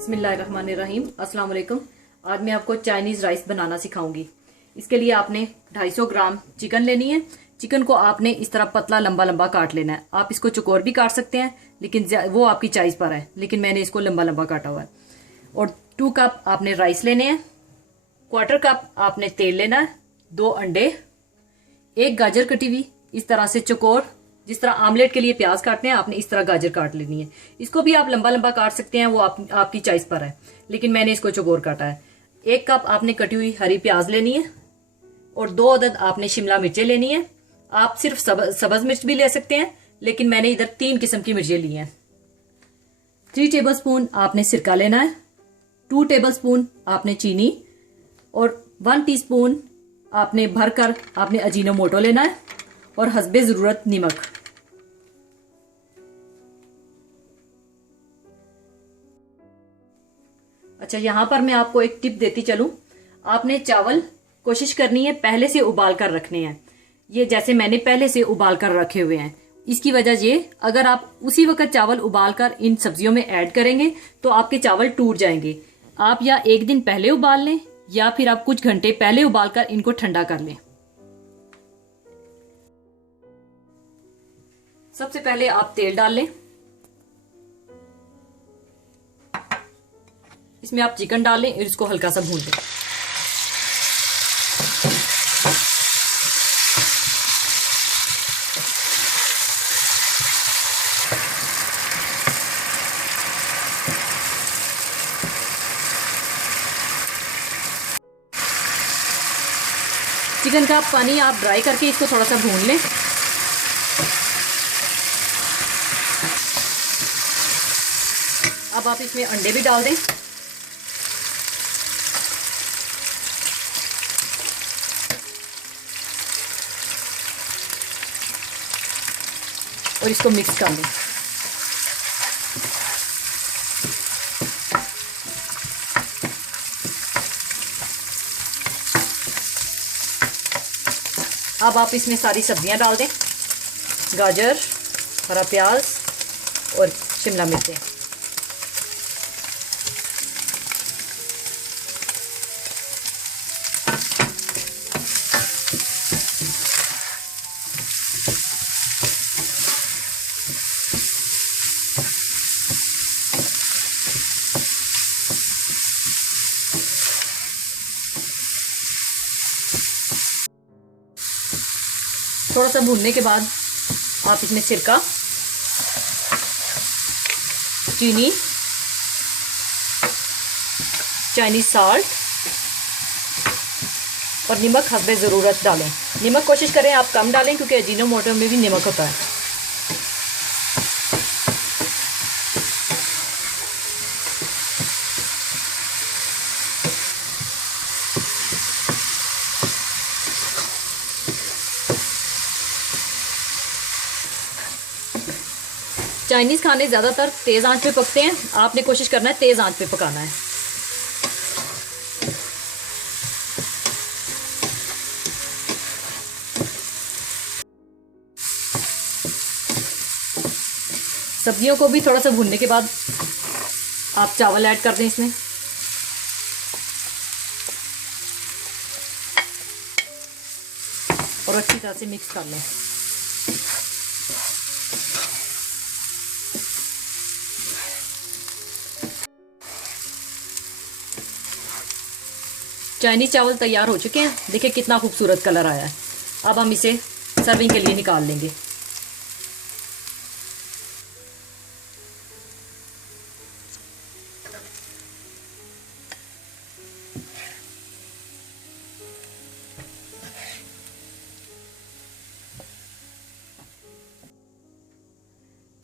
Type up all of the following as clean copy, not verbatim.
बिस्मिल्लाहिर्रहमानिर्रहीम। अस्सलाम वालेकुम। आज मैं आपको चाइनीज़ राइस बनाना सिखाऊंगी। इसके लिए आपने 250 ग्राम चिकन लेनी है। चिकन को आपने इस तरह पतला लंबा लंबा काट लेना है। आप इसको चौकोर भी काट सकते हैं, लेकिन वो आपकी चॉइस पर है, लेकिन मैंने इसको लंबा लंबा काटा हुआ है। और 2 कप आपने राइस लेने हैं, 1/4 कप आपने तेल लेना है, 2 अंडे, 1 गाजर कटी हुई इस तरह से चौकोर। जिस तरह आमलेट के लिए प्याज काटते हैं, आपने इस तरह गाजर काट लेनी है। इसको भी आप लंबा लंबा काट सकते हैं, वो आपकी चॉइस पर है, लेकिन मैंने इसको चौकोर काटा है। 1 कप आपने कटी हुई हरी प्याज लेनी है और 2 अदद आपने शिमला मिर्चें लेनी है। आप सिर्फ सब्ज मिर्च भी ले सकते हैं, लेकिन मैंने इधर 3 किस्म की मिर्चें ली हैं। 3 टेबलस्पून आपने सिरका लेना है, 2 टेबलस्पून आपने चीनी और 1 टीस्पून आपने भरकर आपने अजीनोमोटो लेना है और हस्बे जरूरत नमक। अच्छा, यहां पर मैं आपको एक टिप देती चलूं। आपने चावल कोशिश करनी है पहले से उबाल कर रखने हैं। ये जैसे मैंने पहले से उबाल कर रखे हुए हैं। इसकी वजह ये, अगर आप उसी वक्त चावल उबाल कर इन सब्जियों में ऐड करेंगे तो आपके चावल टूट जाएंगे। आप या एक दिन पहले उबाल लें या फिर आप कुछ घंटे पहले उबाल कर इनको ठंडा कर लें। सबसे पहले आप तेल डाल लें। इसमें आप चिकन डाल लें और इसको हल्का सा भून लें। चिकन का पानी आप ड्राई करके इसको थोड़ा सा भून लें। अब आप इसमें अंडे भी डाल दें। और इसको मिक्स कर लें। अब आप इसमें सारी सब्जियां डाल दें, गाजर, हरा प्याज और शिमला मिर्चें। थोड़ा सा भूनने के बाद आप इसमें सिरका, चीनी, चाइनीज साल्ट और नमक हस्बे ज़रूरत डालें। नमक कोशिश करें आप कम डालें, क्योंकि अजीनोमोटो में भी नमक होता है। चाइनीज खाने ज्यादातर तेज आंच पे पकते हैं। आपने कोशिश करना है तेज आंच पे पकाना है। सब्जियों को भी थोड़ा सा भूनने के बाद आप चावल ऐड कर दें इसमें। और अच्छी तरह से मिक्स कर लें। चाइनीज चावल तैयार हो चुके हैं। देखिए कितना खूबसूरत कलर आया है। अब हम इसे सर्विंग के लिए निकाल लेंगे।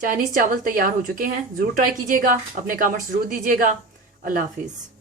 चाइनीज चावल तैयार हो चुके हैं। जरूर ट्राई कीजिएगा, अपने कमेंट्स जरूर दीजिएगा। अल्लाह हाफिज़।